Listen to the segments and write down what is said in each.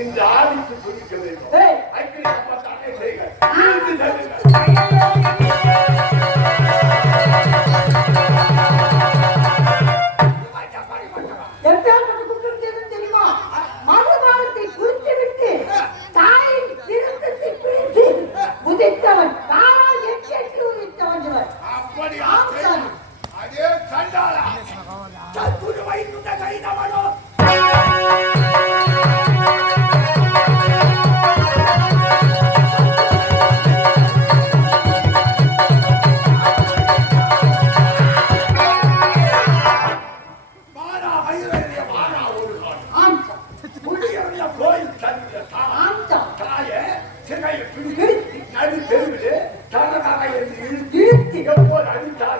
இந்த ஆதிக்கு துணிக்க வேண்டும். ஐக்கிய சம்பத்தானே செய்க. அதே சண்டாளா சத்துரு வைத்துள்ள கைதவனோ நடு தெருவில் தரமாக இழுத்து எப்போது அடித்தார்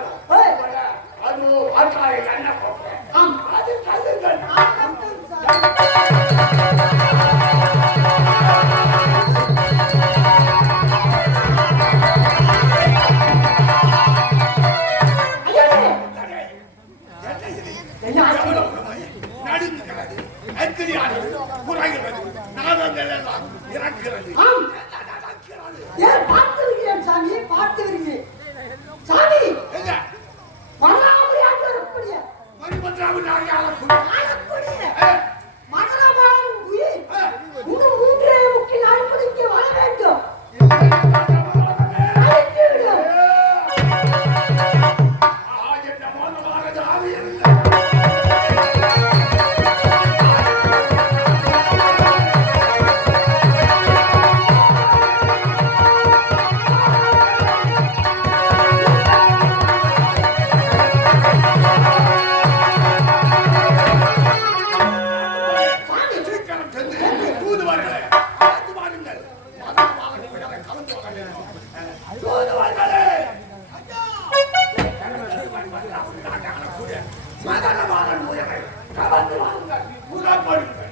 மதனவாளன் உயரை கவர்ந்து வாருங்கள் புறப்படுங்கள்.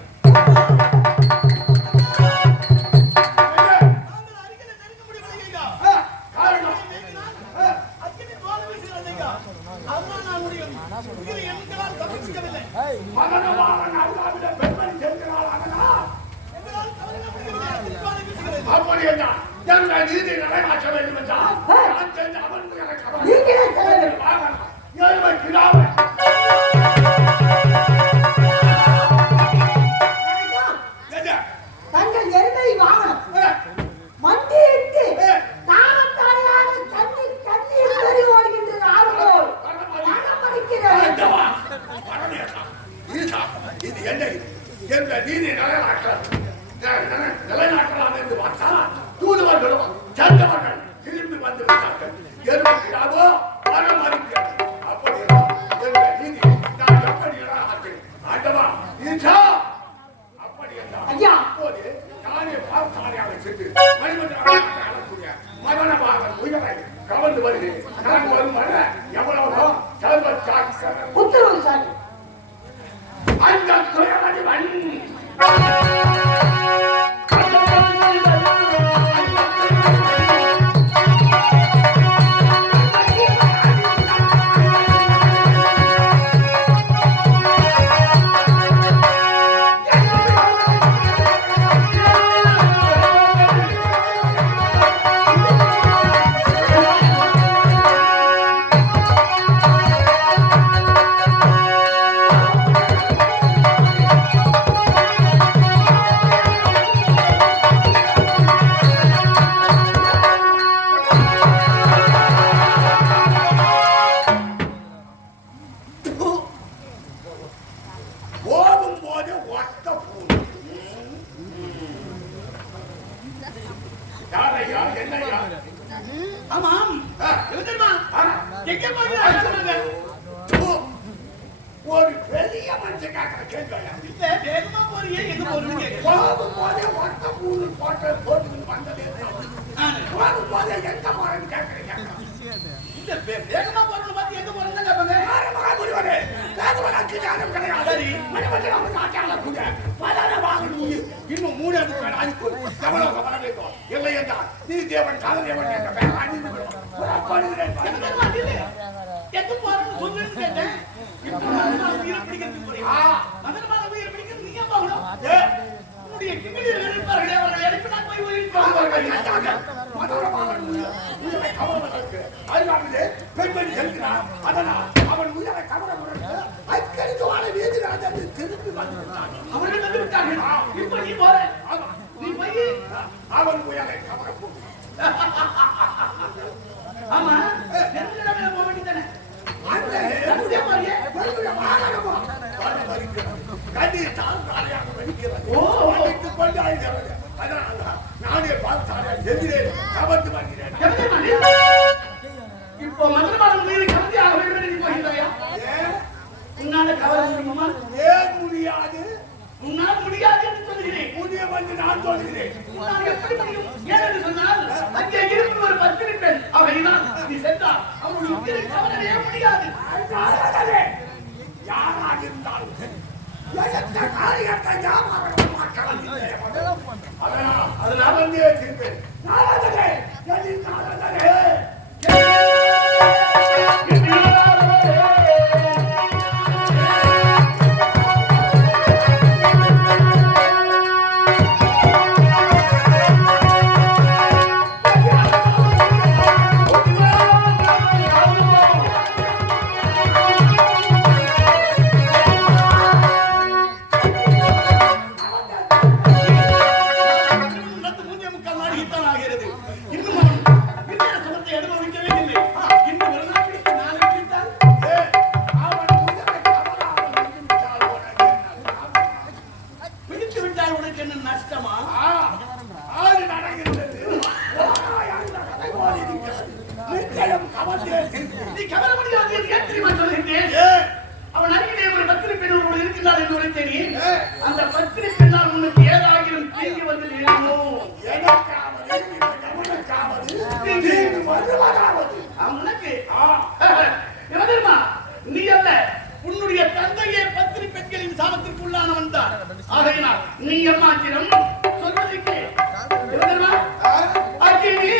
அப்படி என்றால் எங்கள் நீதி நிறைவேற்ற வேண்டும் என்றால் தங்கள் எருமை வாகனம் மண்டியிட்டு தானத்தாரையாக கண்ணீர் தறி ஓடுகின்ற ஆறுபோல் இது என்ன என்ற நீதி நிலைநாட்டலாம் என்று பார்த்தால் தூதுவர்களும் சேர்ந்தவர்கள் திரும்பி வந்து விட்டார்கள். எருமைக்கிடாவோ மரம் அறிக்கிறது. அப்படி என்ற நீதி நான் எப்படி நிலைநாட்டேன் ஆண்டவா ஈசா அப்படி என்றால் அப்போது நானே பார்த்தாரையாக சென்று மணிமண்டலக்கூடிய மரணமாக உயரை கவர்ந்து வருகிறேன். நான் வரும் வர எவ்வளவு உத்தரவு சாமி. அந்த துயரடிவன் ஒரு பெரிய மனுஷக்காக போட்டு வந்தது எங்க போறேன்னு கேட்கறீங்க. வேகமா போறது பார்த்து எங்க போறேன்னு இன்னும் 3 எவ்வளவு வர வேண்டும் இல்லை என்றால் நீ தேவன் காதல் தேவன் எங்க போறேன்னு சொல்லுன்னு கேட்டேன். பெண்மணி செல்கிறார். அதனால் அவன் உயரை கவர அக்கடித்து வாழ வீதி நடந்தது திரும்பி வந்துவிட்டான். அவர்கள் வந்து விட்டார்கள். இப்ப நீ போற நீ போய் அவன் உயரை கவர போகும். ஆமா போக வேண்டியதானே நானே பார்த்தாரே எதிரே கவர்ந்து வருகிறேன். இப்போ மந்திரபாலம் கவர்ந்து ஆக வேண்டும் போகிறாயா? உன்னால கவர முடியுமா? ஏன் முடியாது? உன்னால் முடியாது என்று சொல்கிறேன். முடியும் என்று நான் சொல்கிறேன். உன்னால் எப்படி முடியும்? ஏனென்று சொன்னால் அங்கே இருக்கும் ஒரு பத்திரி பெண் அவைதான் நீ சென்றால் அவனுடைய கவரவே முடியாது. யாராக இருந்தாலும் அதனால் வந்து இருப்பேன். அந்த பத்திரி பெண்ணால் உனக்கு ஏதாகிலும் தீங்கி வந்து உனக்கு நீ அல்ல நீ எம்மாத்திரம் சொல்வதற்கு எழுதமா அக்கினி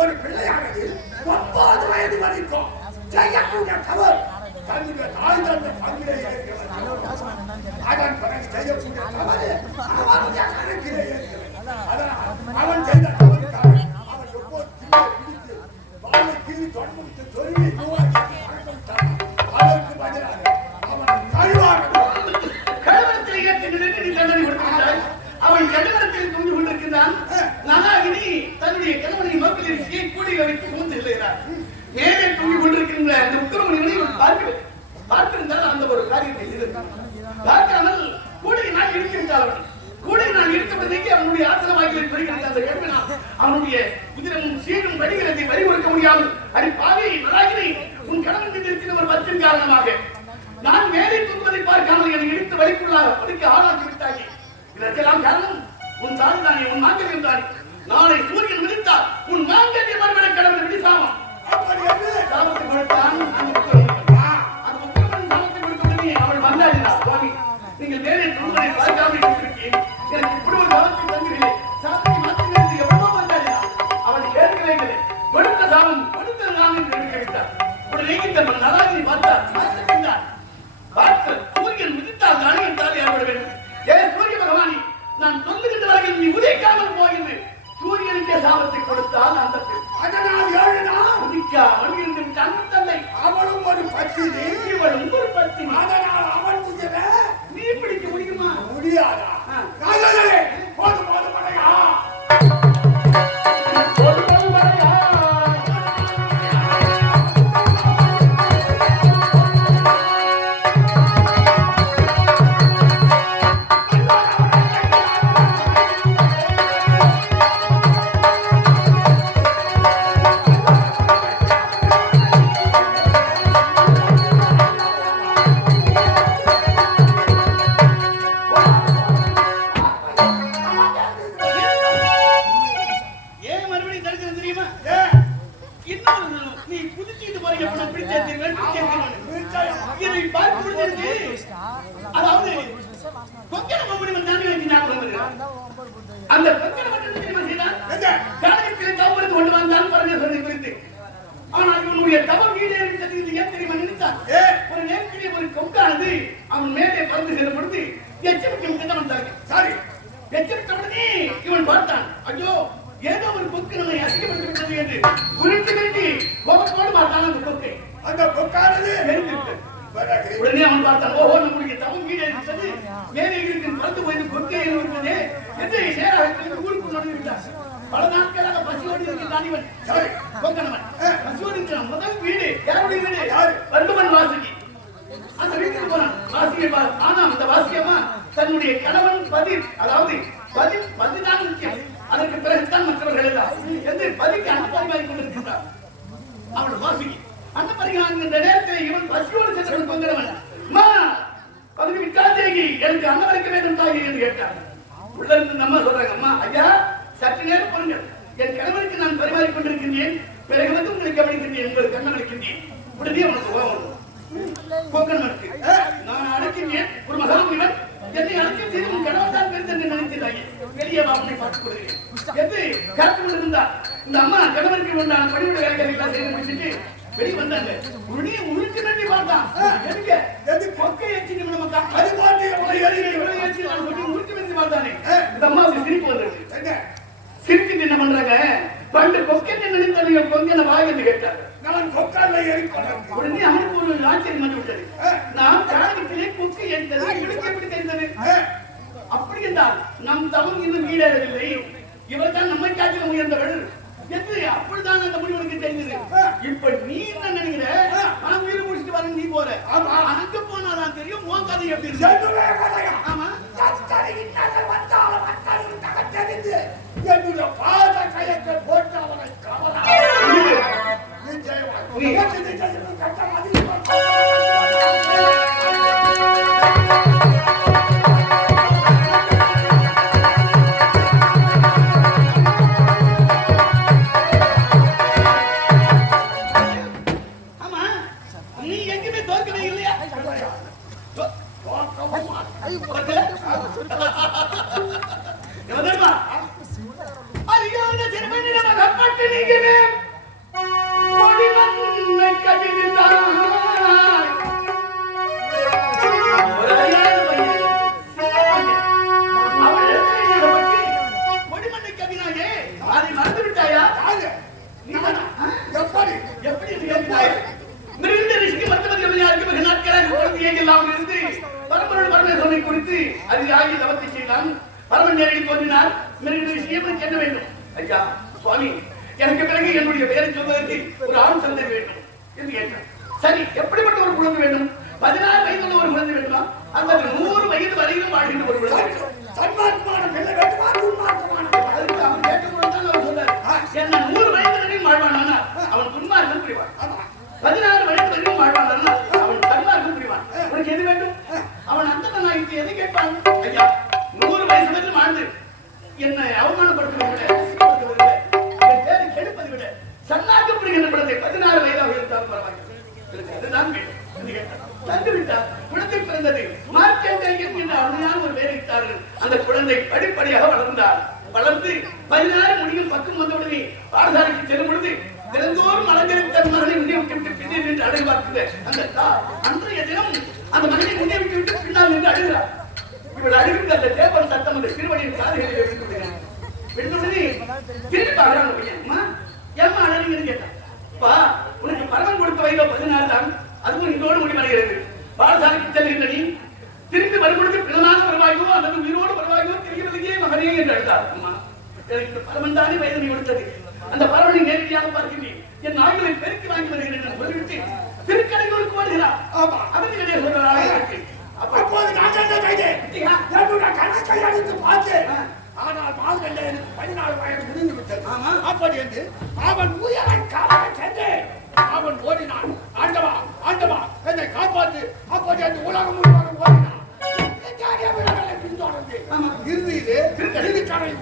ஒரு பிள்ளையானது 9 வயது வரைக்கும் செய்யக்கூடிய தவறு தன்னுடைய தாய் தந்த பங்கிலே அதன் பிறகு செய்யக்கூடிய தவறு அவனுடைய கணக்கிலே அவன் செய்த தவறுக்காக அவன் எப்போது பிடித்து வாழை கிள்ளி தொடர்ந்து சொருவி அதற்கு பதிலாக அவன் கழிவாக கழுவரத்தில் தண்டனை கொடுத்திருக்கிறான். அவன் கழுவரத்தில் தூங்கி கொண்டிருக்கிறான். நலாகினி தன்னுடைய கணவனை மக்களிடையே கூடி வைத்து மூந்து செல்கிறார். மேலே தூங்கி கொண்டிருக்கின்ற அந்த உத்தரமணிகளை பார்த்திருந்தால் அந்த ஒரு காரியத்தை பார்க்காமல் கூடிய நாள் இருக்கின்றான். கூடிய நாள் இருக்கப்பதற்கு அவனுடைய ஆசிரமாகியை பெறுகின்ற அந்த கருவினால் அவனுடைய குதிரமும் சீரும் வடிகிறதை வழிமுறைக்க முடியாமல் அடி பாவி நலாகினி உன் கணவன் மீது இருக்கிற ஒரு பத்தின் காரணமாக நான் மேலே தூங்குவதை பார்க்காமல் என்னை இழுத்து வலிக்குள்ளாக பதுக்கி ஆளாக்கி விட்டாயே. இதற்கெல்லாம் காரணம் உன் தாய்தானே, உன் மாங்கல்யம் தானே. நாளை சூரியன் விழித்தால் உன் மாங்கல்யம் மறுபட கடவுள் விழிசாமான் சாபத்தை கொடுத்தான். அந்த உத்தரவன் சாபத்தை கொடுத்தவுடனே அவள் வந்தாடினார். சுவாமி, நீங்கள் மேலே தூங்குவதை பார்க்காமல் இருந்திருக்கேன். எனக்கு இப்படி ஒரு சாபத்தை தந்திரில்லை. சாபத்தை மாற்றினது எவ்வளவோ வந்தாடினார். அவள் கேட்கவே இல்லை. கொடுத்த சாபம் கொடுத்தது நான் என்று எடுக்க விட்டார். உடனே இந்த நலாகினி பார்த்தார். பார்த்து சூரியன் தெரியுமா? ஏ இன்னும் நீ குதிச்சிட்டு போறீங்க அப்ப நான் பிடிச்சேன் இதை பார்க்கும் பொழுது அதாவது கொக்கர மம்புடி வந்தானே எனக்கு ஞாபகம் வருது. அந்த கொக்கர மம்புடி தெரியுமா செய்தான்? காலகத்திலே தவறு கொண்டு வந்தான் பரமேஸ்வரனை குறித்து. ஆனால் இவனுடைய தவறு ஈடேறிட்டது ஏன் தெரியுமா நினைத்தான்? ஒரு நேரத்திலே ஒரு கொக்கானது அவன் மேலே பறந்து செல்லும் பொழுது எச்சரிக்கை கிட்ட சாரி எச்சரித்த உடனே இவன் பார்த்தான், ஐயோ ஏதோ ஒரு கொக்கு நம்மை அசிங்கப்பட்டு விட்டது என்று உருட்டி கோபத்தோடு பார்த்தான். அந்த கொக்கை அந்த கொக்கானது உடனே அவன் பார்த்தான், ஓஹோ நம்முடைய தவம் ஈடேறிட்டது, மேலே இருக்கு பறந்து போய் கொக்கை இருக்கிறதே என்று நேராக ஊருக்கு நுழைந்து விட்டார். பல நாட்களாக பசியோடு இருக்கிறான் இவன். கொக்கனவன் பசியோடு இருக்கிறான். முதல் வீடு யாருடைய வீடு? வள்ளுவன் வாசுகி. அந்த வீட்டுக்கு போனான். வாசியை ஆனா அந்த வாசியம்மா தன்னுடைய கணவன் பதில், அதாவது பதிதான் முக்கியம், அதற்கு பிறகுதான் மற்றவர்கள் எல்லாம் என்று பதிக்கு அனுப்பறிவாய் கொண்டிருக்கிறார். அவள் வாசுகி அந்த பரிகாரம் இந்த நேரத்தில் இவன் பசியோடு சென்றவன் கொண்டவன். அம்மா பகுதி விட்டாதேகி எனக்கு அன்ன வரைக்க வேண்டும் தாயி என்று கேட்டார். உள்ள இருந்து நம்ம சொல்றாங்க, அம்மா ஐயா சற்று நேரம் பொருங்கள், என் கணவனுக்கு நான் பரிமாறிக் கொண்டிருக்கின்றேன், பிறகு வந்து உங்களுக்கு கவனிக்கின்றேன் என்பது கண்ணம் அளிக்கின்றேன். உடனே அவனுக்கு கோபம் கொக்கனவனுக்கு நான் அழைக்கின்றேன். ஒரு மகாமுனிவன் என்னை அழைக்க செய்து உன் கணவன் தான் பெருத்து நினைக்கிறாயே, வெளியே வாசனை பார்த்துக் கொள்கிறேன் என்று காத்து கொண்டிருந்தார். இந்த அம்மா கணவனுக்கு உண்டான பணிவிட வேலைகளை எல்லாம் செய்து முடிச்சுட்டு வெளியே வந்தாங்க. உடனே உருட்டி நட்டி பார்த்தான். எதுக்கு கொக்கை ஏற்றி நமக்கு அது பாட்டு ஏற்றி நான் சொல்லி உருட்டி நட்டி பார்த்தானே. இந்த அம்மாவுக்கு சிரிப்பு வந்தது. சிரிச்சுட்டு என்ன பண்றாங்க, பண்டு கொக்கை நினைத்தாங்க கொங்கன வாய் என்று கேட்டார். நான் கொக்கால ஏறிக்கொண்டேன். உடனே அவனுக்கு ஒரு ஆச்சரியம் வந்து விட்டது. நான் காலத்திலே கொக்கை என்றது இவனுக்கு எப்படி தெரிந்தது? அப்படி என்றால் நம் தவம் இன்னும் ஈடேறவில்லை, இவர் தான் நம்மை காட்டில உயர்ந்தவள் என்று அப்படிதான் அந்த முடிவனுக்கு தெரிஞ்சது. இப்ப நீ என்ன நினைக்கிற? நான் உயிர் முடிச்சுட்டு வரேன், நீ போற. அங்க போனாதான் தெரியும் உன் கதை எப்படி இருக்கு. ஆமா என்னுடைய பாத கையத்தை போட்டு அவனை கவலை குறித்து அதிகாரி தவத்தை செய்தான். பரமன் நேரில் தோன்றினார். என்ன வேண்டும்? ஐயா சுவாமி, எனக்கு பிறகு என்னுடைய பெயரை சொல்வதற்கு ஒரு ஆண் சந்தை வேண்டும் என்று கேட்டார். சரி, எப்படிப்பட்ட ஒரு குழந்தை வேண்டும்? 16 வயதுள்ள ஒரு குழந்தை வேண்டுமா, அல்லது 100 வயது வரையிலும் வாழ்கின்ற ஒரு குழந்தை வேண்டும்? சன்மார்க்கமான பிள்ளை வேண்டுமா, துன்மார்க்கமான? அதுக்கு அவன் கேட்டுக்கொண்டுதான் அவர் சொன்னார். என்ன 100 வயது வரையும் வாழ்வானா அவன் துன்மார்க்கம் புரிவான், 16 வயது வரையும் வாழ்வானா அவன் சன்மார்க்கம் புரிவான். உனக்கு எது வேண்டும்? அவன் அந்த நாய்க்கு எதை கேட்பான்? ஐயா 100 வயசு வரைக்கும் வாழ்ந்து என்னை அவமானப்படுத்துவதை விட, என் பேரை கெடுப்பதை விட சன்னாக்கு புரிகின்ற குழந்தை 16 வயதாக இருந்தால் பரவாயில்லை, அதுதான் வேண்டும் என்று கேட்டார். தந்துவிட்டார். குழந்தை பிறந்தது. மார்க்கண்டேயன் என்ற அருமையான ஒரு பேரை இட்டார்கள். அந்த குழந்தை படிப்படியாக வளர்ந்தார். வளர்ந்து 16 முடியும் பக்கம் வந்தவுடனே பாடசாலைக்கு செல்லும் பொழுது தினந்தோறும் மலங்களில் தன் மகனை முன்னே விட்டு பின்னே நின்று அழகு பார்க்குது. அந்த அன்றைய தினம் அந்த மகனை முன்னே விட்டு பின்னால் நின்று அழுகிறார். இவள் அழுகின்ற அந்த தேவன் சத்தம் அந்த சிறுவனின் காதுகளில் விழுந்துவிடுகிறார். விழுந்துடனே திருப்பி அழகான பையன், அம்மா ஏம்மா அழகுன்னு கேட்டான். அப்பா, உனக்கு பரவன் கொடுத்த வயதோ 16 தான், அதுவும் இதோடு முடிவடைகிறது. பாடசாலைக்கு செல்கின்ற நீ திரும்பி வரும்பொழுது பிணமாக வருவாயோ அல்லது உயிரோடு வருவாயோ தெரிகிறதையே மகனே என்று அழுதார். அம்மா, எனக்கு பரவன் தானே வயதனை கொடுத்தது, அந்த பரவனை நேரடியாக பார்க்கிறேன், என் ஆய்வுகளை பெருக்கி வாங்கி வருகிறேன் என்று சொல்லிவிட்டு திருக்கடைகளுக்கு வருகிறார். அவர்களிடையே சொல்றாங்க. அப்போது நான் என்ன செய்தேன்? என்னுடைய கணக்கை அடித்து பார்த்தேன். ஆனால் மால்கண்டே எனக்கு 14 வயது முடிந்து விட்டது. அப்படி என்று அவன் உயிரை காவல சென்றேன். அவன் ஓடினான். ஆண்டவா ஆண்டவா என்னை காப்பாற்று. அப்படி அந்த உலகம் முழுவதும் ஓடினான். பின்தொடர்ந்து இறுதியிலே திருக்கடை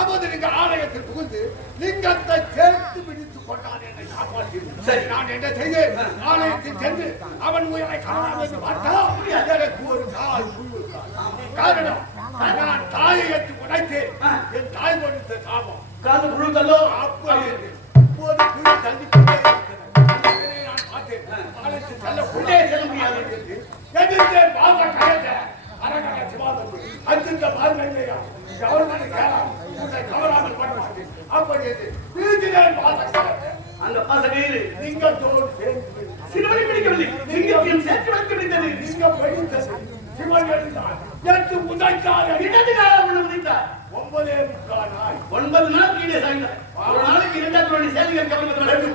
அவன் எங்க ஆலயத்தில் புகுந்து லிங்கத்தை சேர்த்து பிடித்து கொண்டான் என்னை காப்பாற்றி. சரி, நான் என்ன செய்தேன்? ஆலயத்தில் சென்று அவன் உயிரை காணாமல் என்று பார்த்தால் எனக்கு ஒரு கால் காரணம் நான் தாயை எட்டு உடைத்தேன். என் தாய் கொடுத்த சாபம் காது புழுதல்லோ அப்படி இப்போது புழு தள்ளிக்கொண்டே இருக்கிறது. நான் பார்த்தேன். ஆலயத்தில் செல்ல உள்ளே செல்ல முடியாது. எதிர்த்தேன் பாப கயத்தை அரங்கன சிவாதம் அந்த பார்வையா கவர்மெண்ட் கேலாம் உன்னை கவராமல் பண்ண அப்படி வீட்டிலே அந்த பாசகையில் லிங்கத்தோடு சேர்ந்து சிறுவனை பிடிக்கவில்லை. லிங்கத்தையும் சேர்த்து வைத்து விட்டது. லிங்கம் பிடித்தது. சிவன் எழுந்தார். எட்டு உதைத்தார். இடது காலம் உதைத்தார். 9 நாள் கீழே சாய்ந்தார். ஒரு நாளைக்கு 2 சேனைகள் கவர்மெண்ட் நடந்து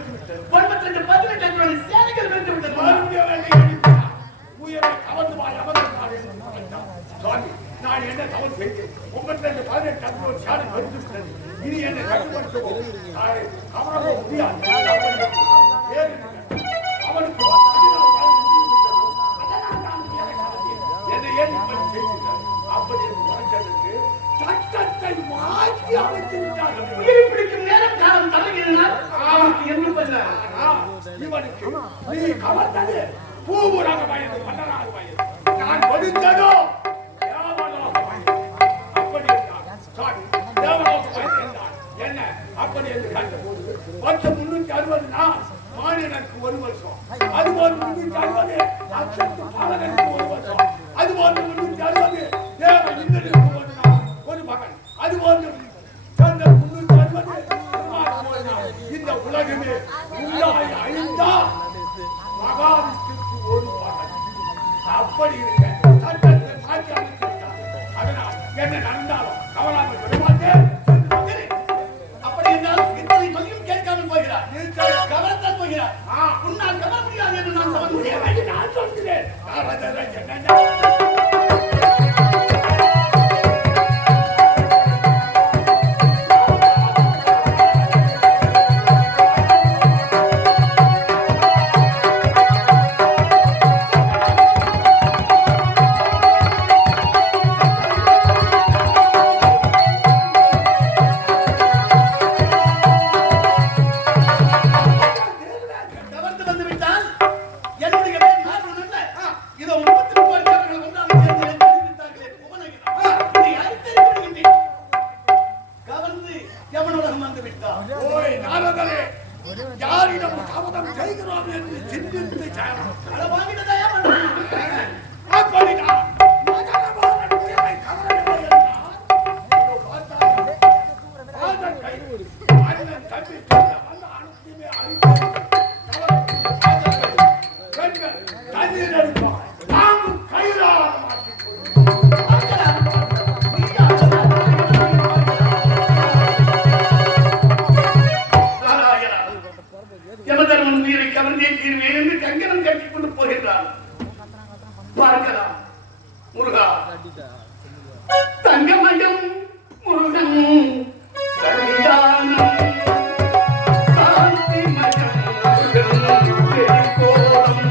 18 சேனைகள் வென்று விட்டது. உயிரை கவர்ந்து வாய் அமர்ந்தார். சுவாமி, நான் என்ன தவறு செய்தேன்? 18 சாலை வென்று விட்டது. இனி என்னை கட்டுப்படுத்தவும் கவரவோ முடியாது. அவனுக்கு என்னை ஏன் இப்படி செய்கிறார்? அப்படி என்று சட்டத்தை மாற்றி அமைத்து விட்டார்கள். உயிரை பிடிக்கும் நேரம் காலம் தலைகிறார். அவனுக்கு என்ன பண்ண இவனுக்கு நீ கவர்ந்தது பூவுராக வயது 16 வயது. நான் கொடுத்ததோ தேவலோக வயது. அப்படி என்றான். சாரி, தேவலோக வயது என்றான். என்ன அப்படி என்று கண்டபோது 360 நாள் மாநிலனுக்கு 1 வருஷம். அதுபோல் 360 அச்சத்து பாலனுக்கு 1 வருஷம். அதுபோல் 360 தேவ இந்திரனுக்கு 1 நாள் 1 மகன். அதுபோல் 360 இந்த உலகமே உண்டாய் அழிந்தா மகாவிஷ்ணுக்கு 1 மகன். அப்படி இருக்க சட்டத்தை மாற்றி அமைத்து விட்டார். அதனால் என்ன நடந்தாலும் கவலாமல் விடமாட்டேன். அப்படி என்றால் இத்தனை சொல்லியும் கேட்காமல் போகிறார். கவரத்தான் போகிறார். உன்னால் கவர முடியாது என்று நான் சொல்ல முடியாது. நான் சொல்கிறேன். யாரிடம் சபதம் செய்கிறோம் என்று சிந்தித்து அப்படிதான் யமதர்மன் உயிரை கவர்ந்தே தீர்வேன் என்று கங்கணம் கட்டிக் கொண்டு போகின்றான். பார்க்கலாம் முருகா, தங்கமயம் முருகன் சன்னிதானம் சாந்திமயம் முருகன் பெருங்கோலம்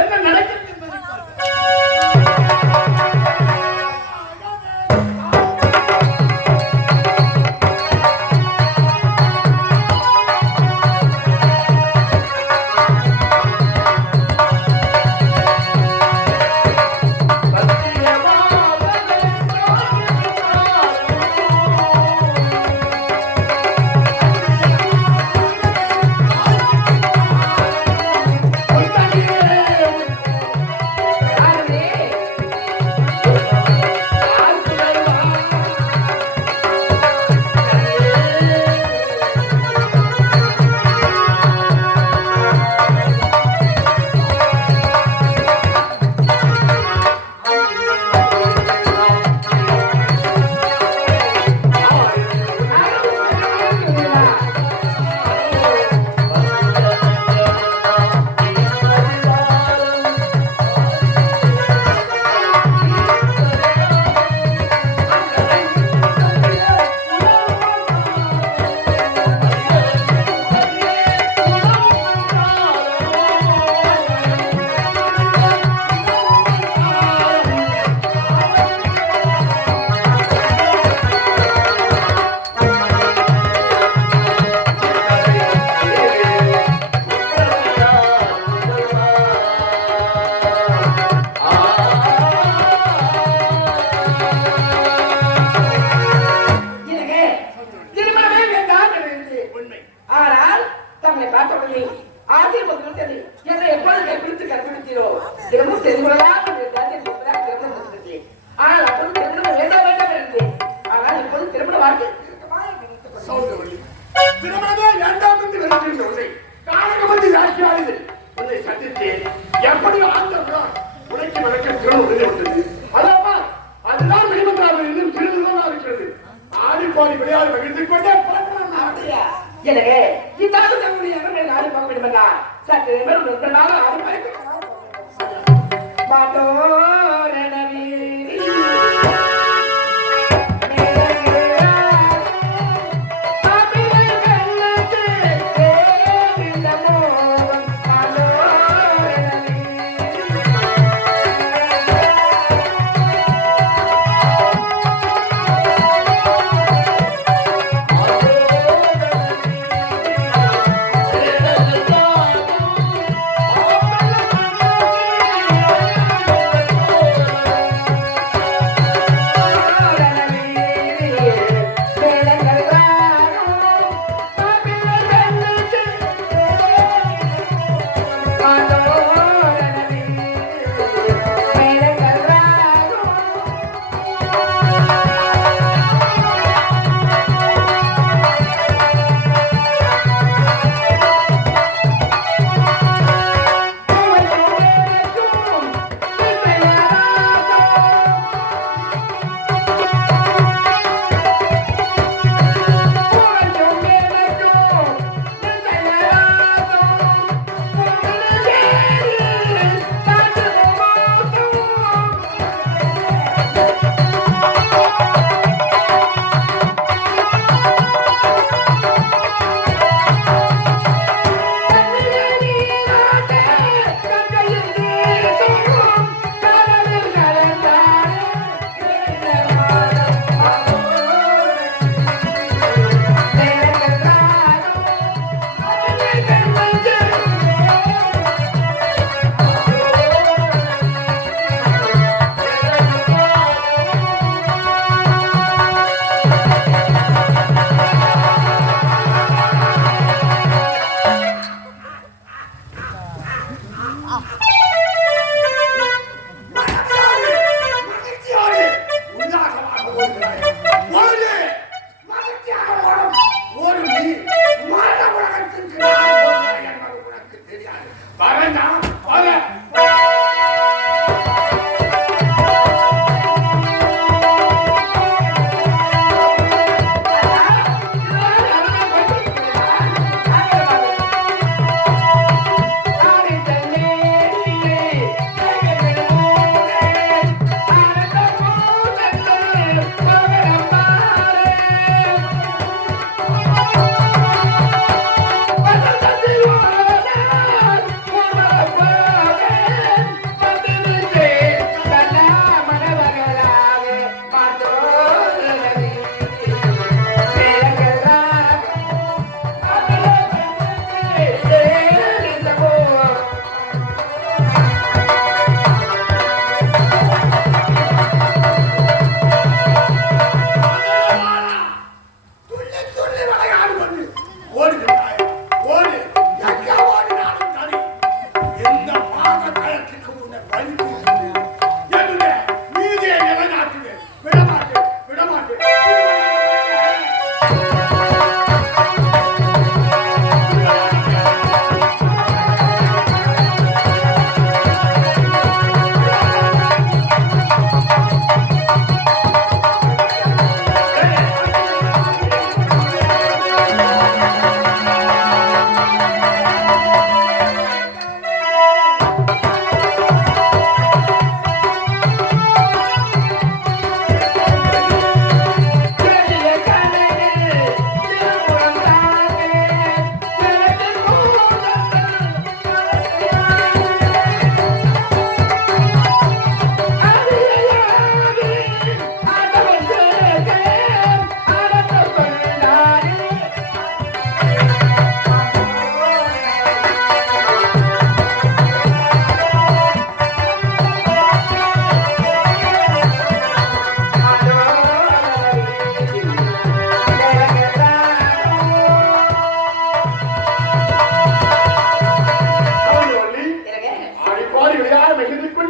என்ன நடக்கிறது என்பதை பார்க்கலாம். திருமணமே வேண்டாம் என்று நினைக்கின்றவர்கள் காலகமதி ஆட்சியாளர்கள் உன்னை சந்தித்தேன். எப்படி ஆந்தவர்களால் உனக்கு வழக்கம் திருமணம் முடிந்துவிட்டது. அதாமா அதுதான் வெளிமன்றாவில் இன்னும் திருமணமாக இருக்கிறது. ஆடிப்பாடி விளையாடி மகிழ்ந்து கொண்டே எனவே இந்த ஆடி பார்க்க வேண்டும் என்றால் சற்று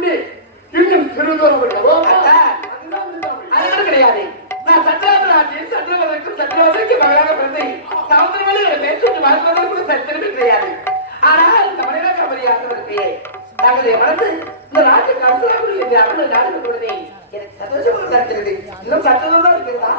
கொண்டு இன்னும் சிறுதோறும் அதெல்லாம் கிடையாது. நான் சத்திரவதனாட்டில் சத்திரவதற்கும் சத்திரவதற்கு மகளாக பிறந்து சமுதிரமலை பேச்சு வாழ்வதற்கு சத்திரமே கிடையாது. ஆனால் தமிழக கபடியாசவருக்கு தங்களுடைய மனசு இந்த நாட்டு கருத்துலாமல் இந்த அவர்கள் நாடு கொள்வதை எனக்கு சந்தோஷமாக தருகிறது. இன்னும் சத்தம் தான் இருக்கிறதா?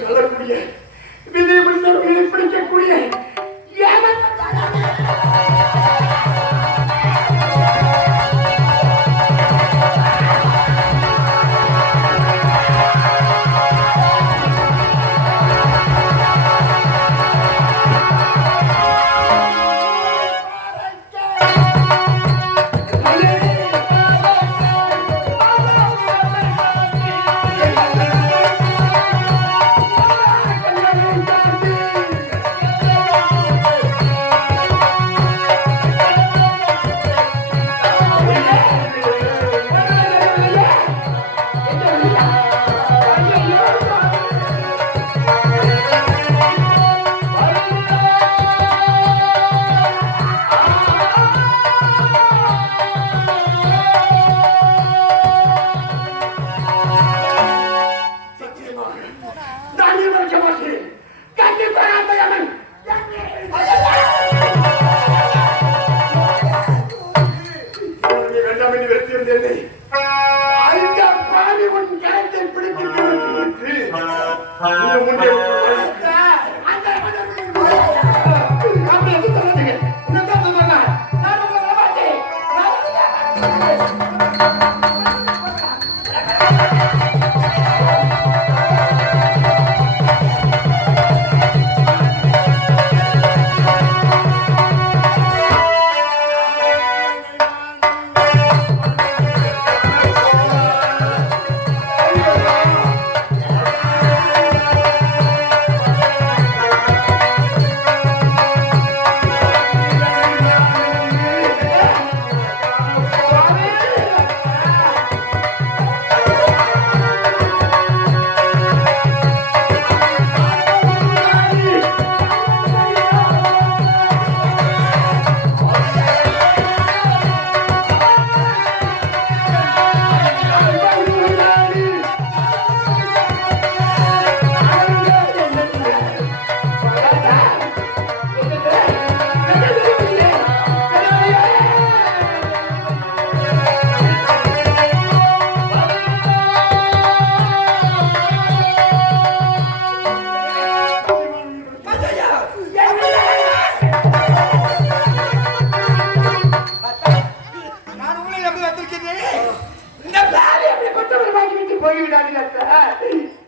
சொல்லக்கூடிய விதை பிடிக்கக்கூடிய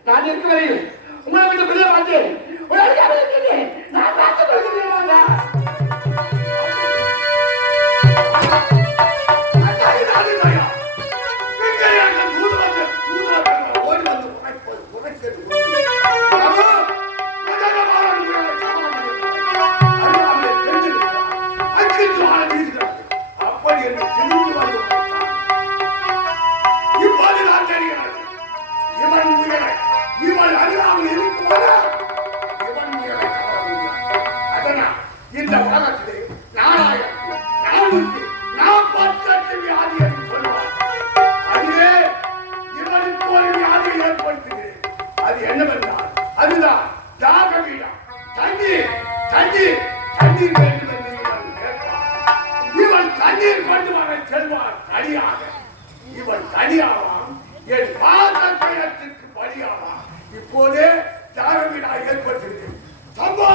நான் இருக்க வரையில் உங்களை விட்டு வெளியே பார்த்தேன். நான் பார்த்துக் கொள்கிறேன். அப்படி என்று திரும்பி வந்து பலியாக இவன் தனியாவான் என் பாத பயத்திற்கு பலியாவான் இப்போதே தியாகவிடா ஏற்பட்டிருக்கு சம்போ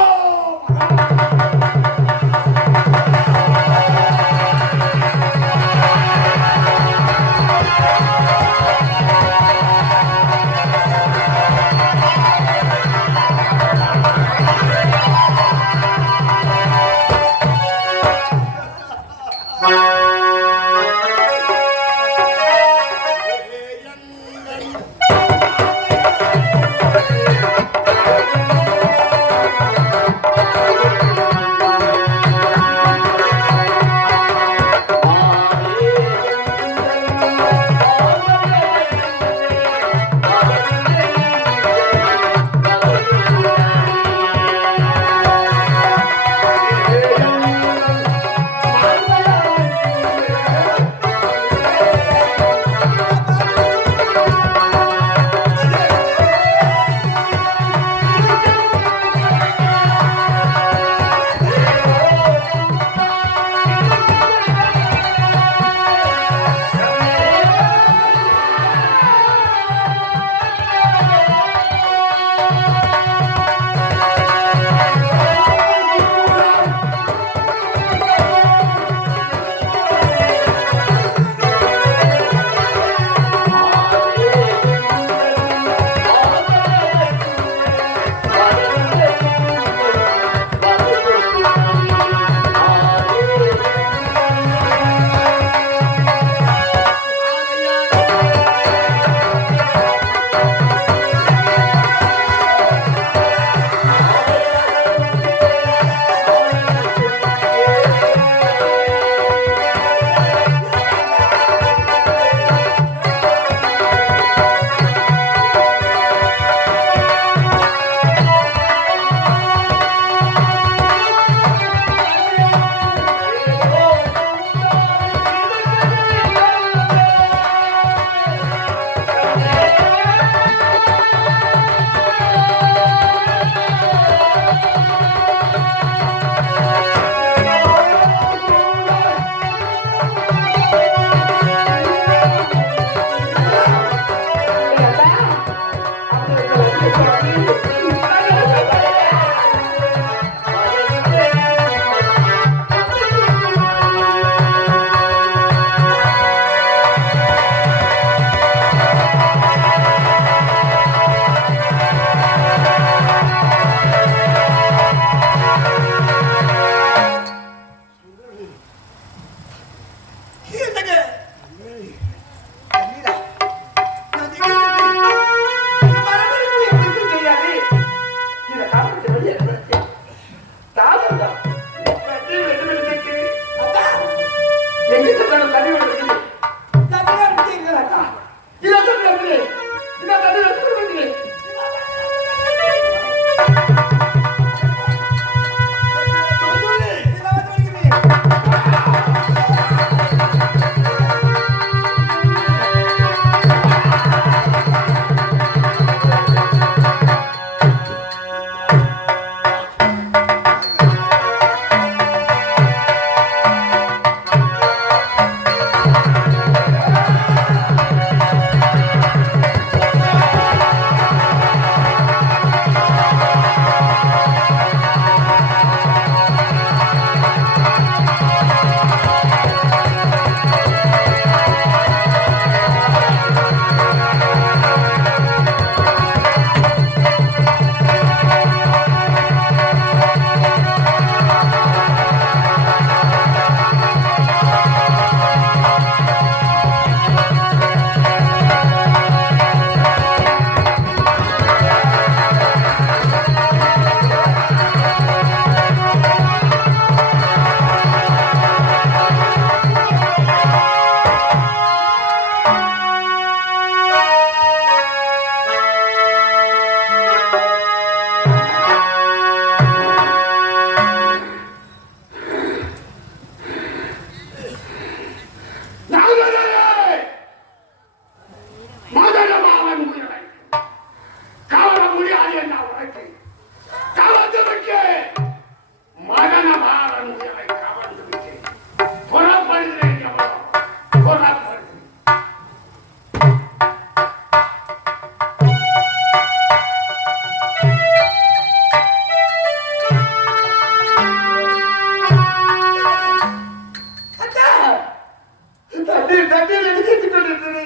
தண்ணீர் தண்ணீர் எடுத்துக் கொண்டிருந்தது.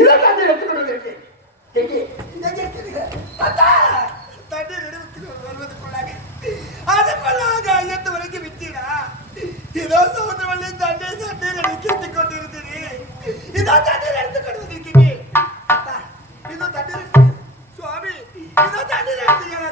இதை தண்ணீர் எடுத்துக் கொண்டிருக்கேன். தண்ணீர் எடுத்து வருவதற்குள்ளாக அதுக்குள்ளாக எந்த வரைக்கும் விட்டீரா? இதோ சமுதிரவள்ளி தண்ணீர் தண்ணீர் எடுத்துக் கொண்டிருந்தது. இதோ தண்ணீர் எடுத்துக் கொண்டிருக்கிறீங்க. இதோ தண்ணீர் சுவாமி, இதோ தண்ணீர் எடுத்துக்கிறேன்.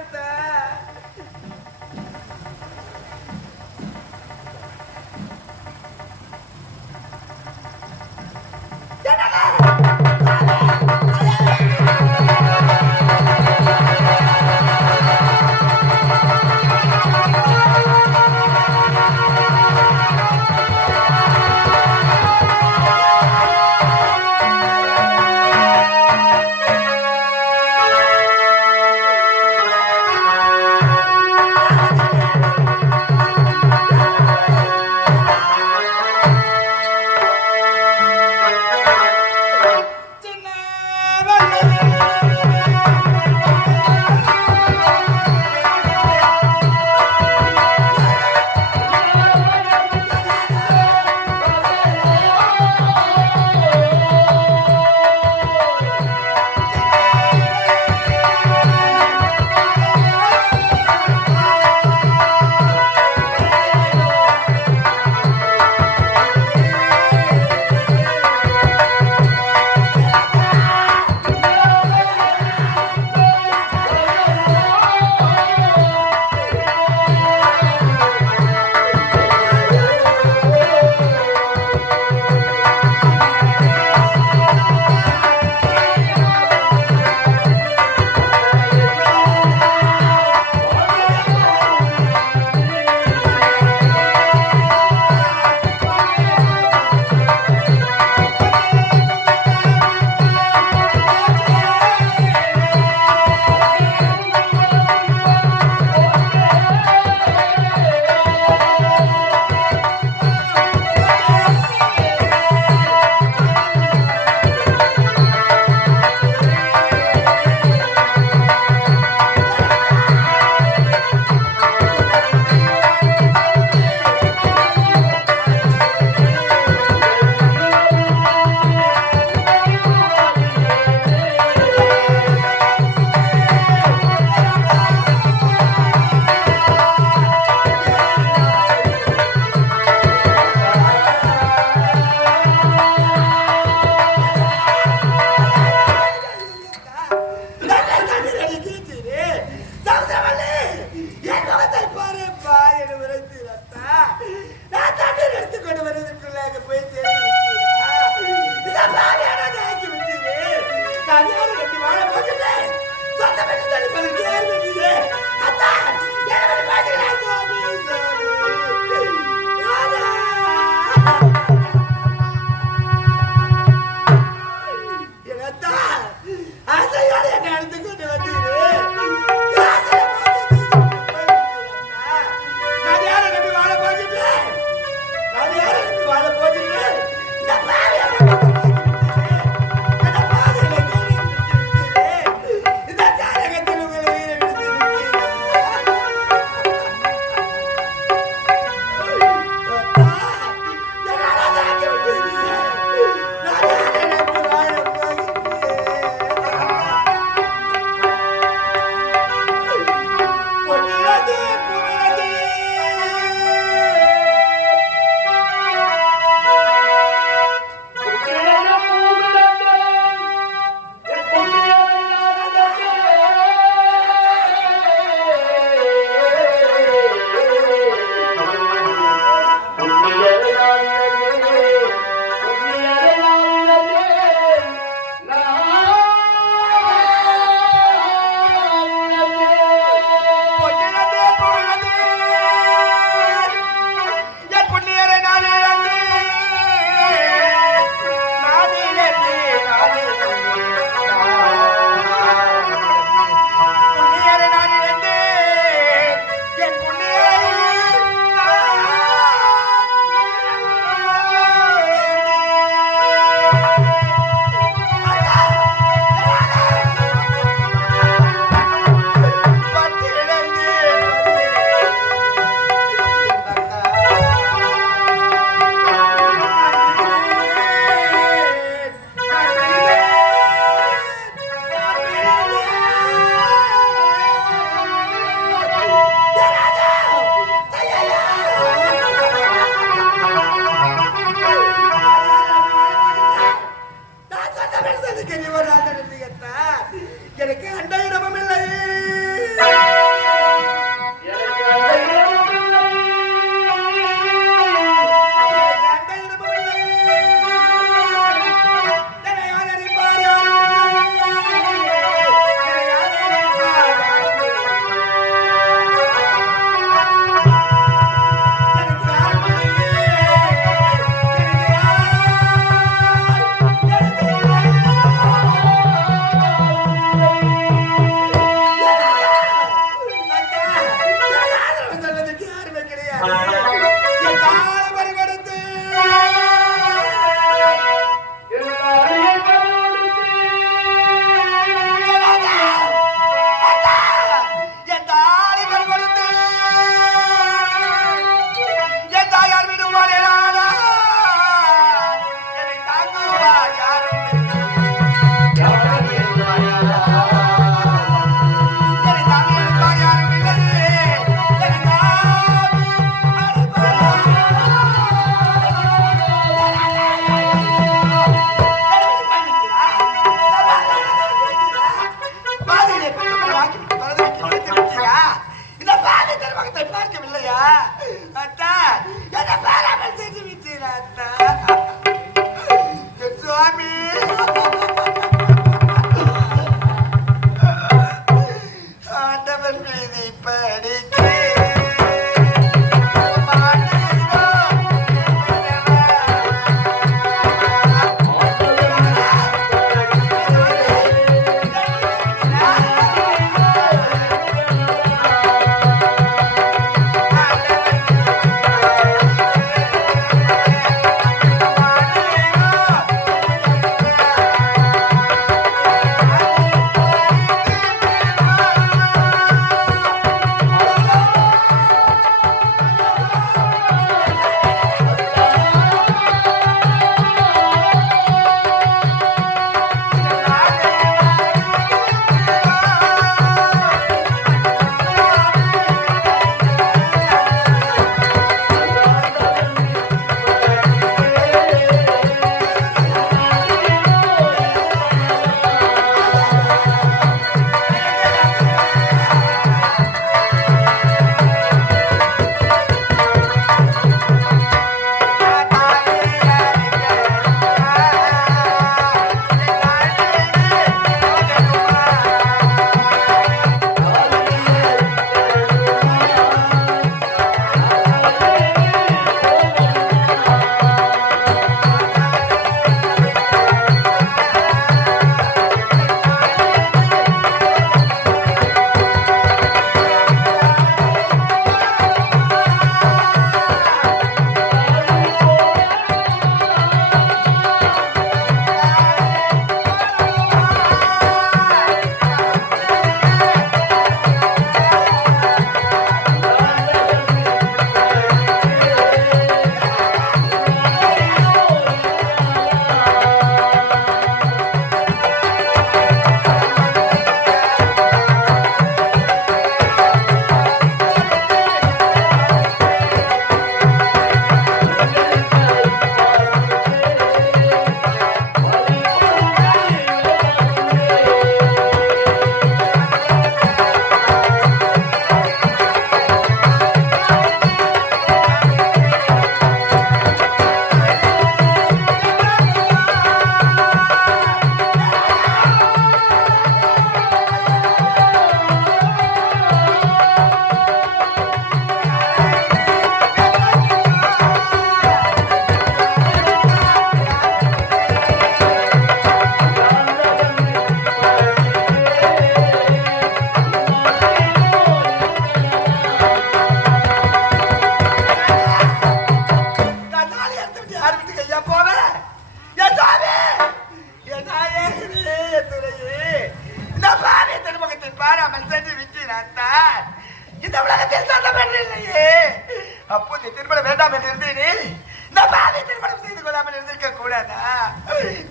கூடாதா?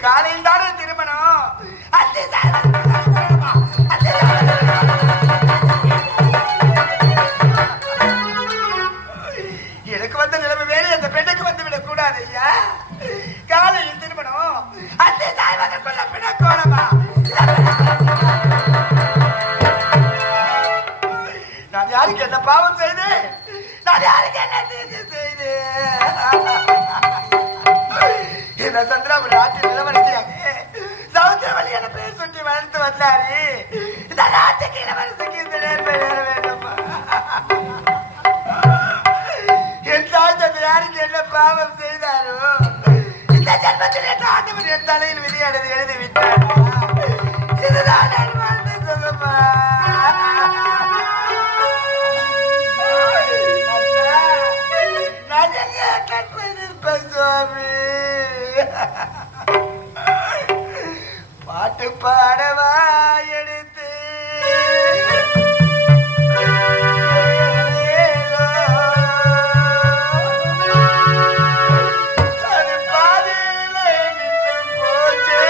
காலையில் தானே திருமணம். எனக்கு வந்த நிலைமை வேறு அந்த பெண்ணுக்கு வந்து விடக் கூடாது ஐயா. காலையில் திருமணம் அத்தை சாய்வதற்குள்ள பின்ன கோலமா? நான் யாருக்கு என்ன பாவம் செய்தேன்? நான் யாருக்கு என்ன தீங்கு செய்தேன்? என்ன சந்திராபுரி நாட்டில் இளவரசியாக சமுத்திரவழி என பெயர் சுட்டி வளர்த்து வந்தாரு. இந்த நாட்டுக்கு இளவரசிக்கு இந்த பெயர் வேண்டுமா? என் தாய் தந்தை யாருக்கு என்ன பாவம் செய்தாரோ இந்த ஜன்மத்தில் என் ஆண்டவன் என் தலையில் விதியானது எழுதி விட்டார். இதுதான் நான் வாழ்ந்த சுகமா? நான் எங்க கற்பதிருப்பேன் சுவாமி? பாட்டு பாடவா எடுத்து அது பாதையில நின்று போச்சு.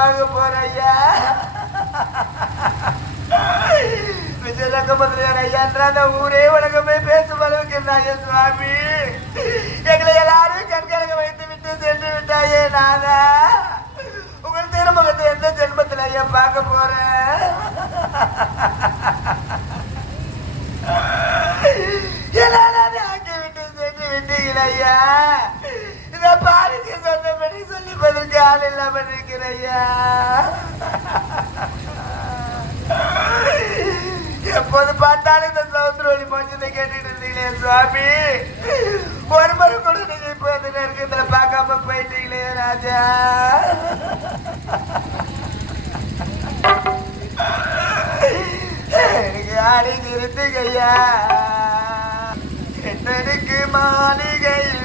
பார்க்க போறேன் ஐயா. விஜயரங்கபுத்திரன் ஐயான்ற அந்த ஊரே உலகமே பேசும் அளவுக்கு இருந்தாயே சுவாமி. எங்களை எல்லாரும் கண்கலங்க வைத்து விட்டு சென்று விட்டாயே. நானா உங்கள் திருமுகத்தை எந்த ஜென்மத்தில் ஐயா பார்க்க போறேன்? எல்லாரும் ஆக்கி விட்டு சென்று விட்டீங்களா ஐயா? இத பாருக்கு சொன்னபடி சொல்லிப்பதற்கு ஆள் இல்லாம இருக்கிற ஐயா. எப்போது பார்த்தாலும் இந்த சவுந்தர ஒளி மோச்சத்தை கேட்டுட்டு இருந்தீங்களே சுவாமி. ஒரு முறை கூட நீங்க இப்ப இந்த நெருக்கத்துல பார்க்காம போயிட்டீங்களே ராஜா. எனக்கு அடிக்கு இருந்துங்க ஐயா. என்னருக்கு மாளிகையில்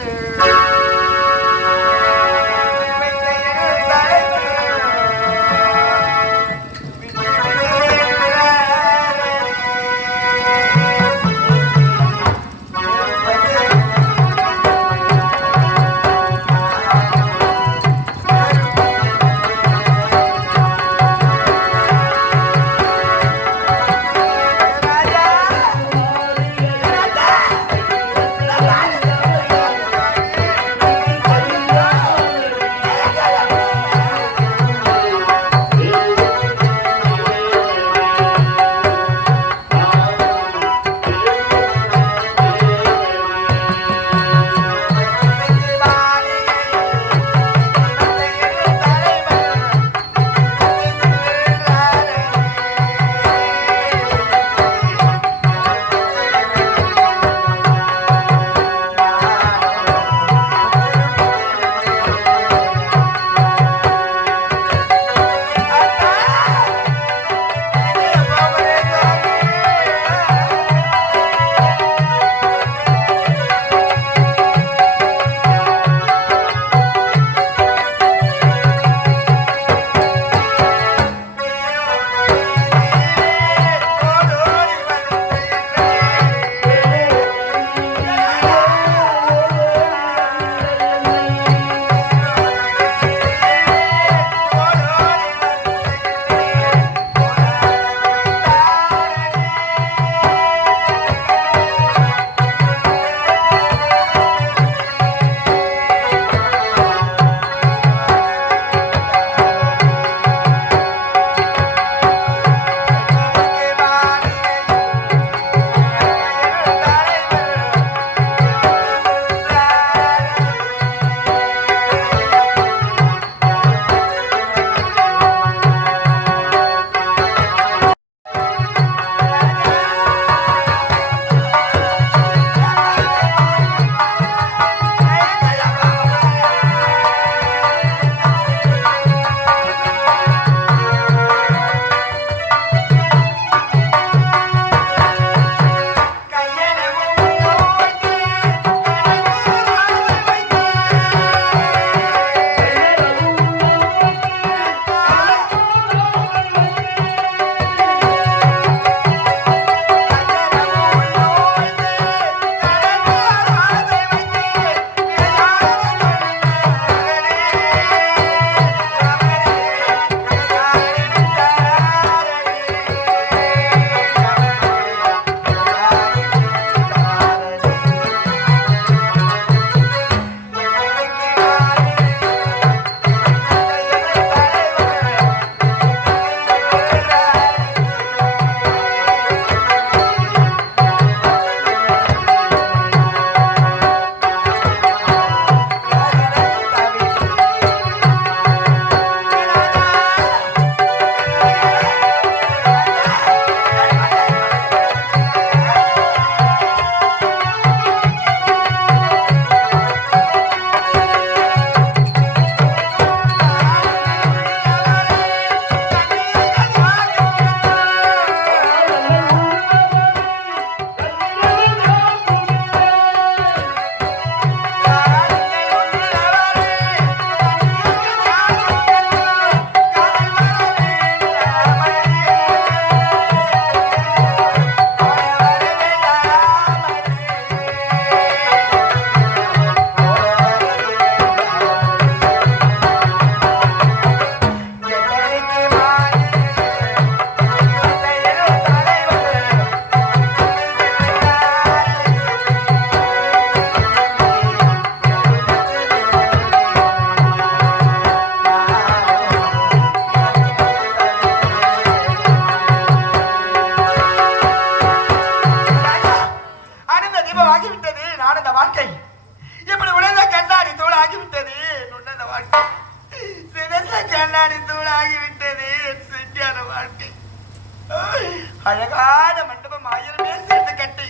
அழகான மண்டபம் 1000 பேர் சேர்ந்து கட்டி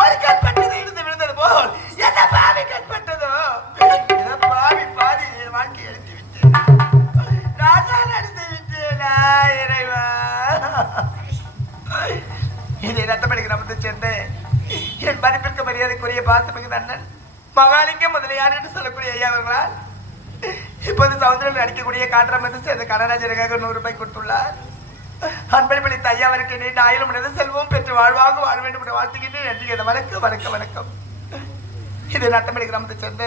ஒரு கற்பட்டது இருந்து விழுந்தது போல் என்ன பாவி கற்பட்டதோ இதை பாவி பாதி என் வாழ்க்கை எழுதி விட்டேன். ராஜா நடந்து விட்டேனா இறைவா. இதை ரத்தமணி கிராமத்தை சேர்ந்த என் மதிப்பிற்கு மரியாதைக்குரிய பாசமிகு அண்ணன் மகாலிங்கம் முதலியார் என்று சொல்லக்கூடிய ஐயா அவர்களால் இப்போது சவுந்தரில் நடிக்கக்கூடிய காற்றாமத்தை சேர்ந்த கனராஜனுக்காக 100 ரூபாய் கொடுத்துள்ளார். அன்பளித்த ஐயா அவருக்கு நீண்ட ஆயிரம் மனித செல்வம் பெற்று வாழ்வாக வாழ வேண்டும் என்று வாழ்த்துக்கிட்டு நன்றி. வணக்கம் வணக்கம் வணக்கம். இது நட்டமணி கிராமத்தை சேர்ந்த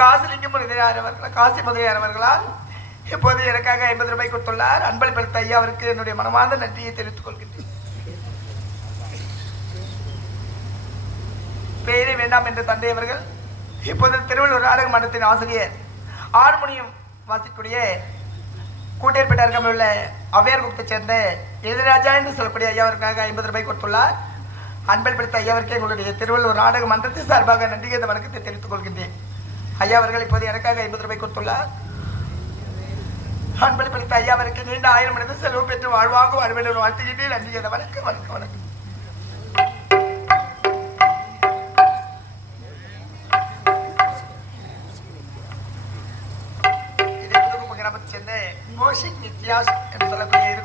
காசிலிங்கம் முதலியார் அவர்கள் காசி முதலியார் அவர்களால் இப்போது எனக்காக 50 ரூபாய் கொடுத்துள்ளார். அன்பளித்த ஐயா அவருக்கு என்னுடைய மனமார்ந்த நன்றியை தெரிவித்துக் கொள்கின்றேன். பெயரே வேண்டாம் என்ற தந்தை அவர்கள் இப்போது திருவள்ளூர் நாடக மன்றத்தின் ஆசிரியர் ஹார்மோனியம் வாசிக்கூடிய கூட்டேற்பேட்டை அருகாமையில் உள்ள அவ்வையார் குப்பத்தை சேர்ந்த எதிராஜா என்று சொல்லக்கூடிய ஐயாவிற்காக 50 ரூபாய் கொடுத்துள்ளார். அன்பளித்த ஐயாவிற்கு எங்களுடைய திருவள்ளூர் நாடக மன்றத்தின் சார்பாக நன்றி என்ற வணக்கத்தை தெரிவித்துக் கொள்கின்றேன். ஐயா அவர்கள் இப்போது எனக்காக 50 ரூபாய் கொடுத்துள்ளார். அன்பளித்த ஐயாவிற்கு நீண்ட 1000 மனித செலவு பெற்று வாழ்வாக வாழ வேண்டும் வாழ்த்துக்கிட்டே நன்றி என்ற வணக்கம் வணக்கம் வணக்கம்.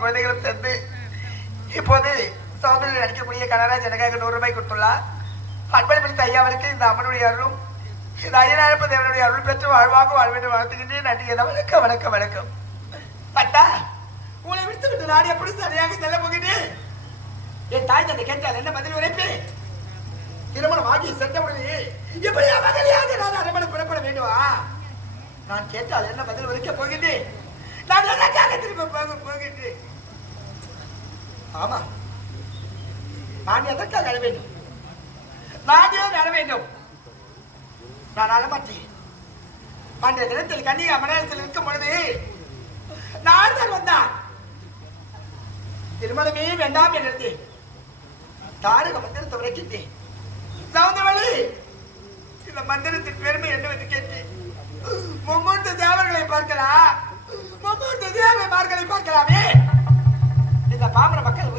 குழந்தைகளும் சேர்ந்து இப்போது சௌந்தரில் நடிக்கக்கூடிய கனராஜ் எனக்காக 100 ரூபாய் கொடுத்துள்ளார். அன்பளித்த ஐயாவிற்கு இந்த அம்மனுடைய அருளும் இந்த ஐயனாரப்ப தேவனுடைய அருள் பெற்று வாழ்வாக வாழ் வேண்டும் வாழ்த்துக்கின்றேன் நன்றி. வணக்கம் வணக்கம் வணக்கம். பட்டா உங்களை விடுத்து விட்டு நாடு எப்படி சரியாக செல்ல போகிறேன். என் தாய் தந்தை கேட்டால் என்ன பதில் உரைப்பேன். திருமணம் ஆகி சென்றவுடனே எப்படி மகளியாக நான் அரமணை புறப்பட வேண்டுமா? நான் கேட்டால் என்ன பதில் உரைக்க போகிறேன். நான் எதற்காக திரும்ப போகிறேன். ஆமா நான் எதற்காக அழ வேண்டும். நான் ஏன் அழ வேண்டும். நான் அழமாட்டேன். அன்றைய தினத்தில் கன்னிகா மலையாளத்தில் இருக்கும் பொழுது நான் வந்தான். திருமணமே வேண்டாம் என்று தாரக மந்திரத்தை உரைக்கின்றேன். சவுந்தரவள்ளி இந்த மந்திரத்தின் பெருமை என்னவென்று கேட்டேன். மும்மூர்த்த தேவர்களை பார்க்கலாம் மும்மூர்த்த தேவர்களை பார்க்கலாமே. இந்த பாமர மக்கள்